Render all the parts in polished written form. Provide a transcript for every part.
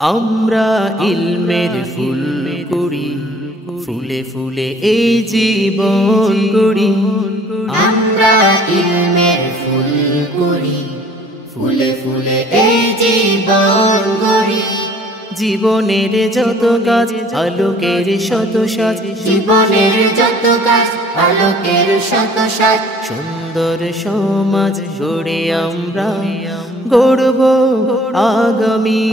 আমরা ইলমের ফুল কুড়ি, ফুলে ফুলে এই জীবন গড়ি। আমরা ইলমের ফুল কুড়ি, ফুলে ফুলে এই জীবন গড়ি। জীবনের যত কাজ আলোকের শত সাজ, জীবনের যত কাজ আলোকের শত সাজ। সুন্দর সমাজ গড়ে আমরা গড়ব আগামী।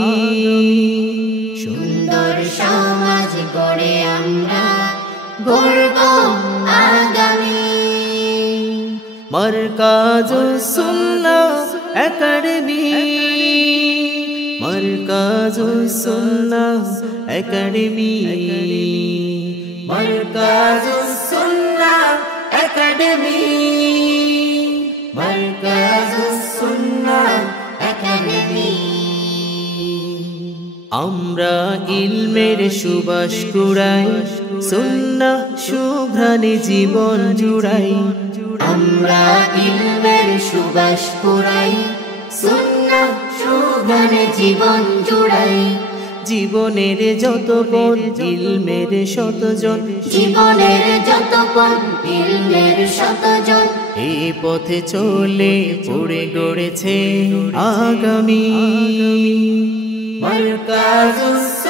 সুন্দর সমাজ গড়ে আমরা গড়ব আগামী। মারকাজুস সুন্নাহ একাডেমি, মারকাজুস সুন্নাহ একাডেমি, মারকাজুস সুন্নাহ একাডেমি, মারকাজুস সুন্নাহ একাডেমি। আমরা ইলমের সুবাস কুড়াই, সুন্নাহ সুঘ্রাণে জীবন জুড়াই। আমরা ইলমের সুবাস কুড়াই, সুন্নাহ সুঘ্রাণে জীবন জুড়াই। জীবনের যত পথ ইলমের শতজন, জীবনের যত পথ ইলমের শতজন। এই পথে চলে পড়ে গড়েছে আগামী। মারকাজুস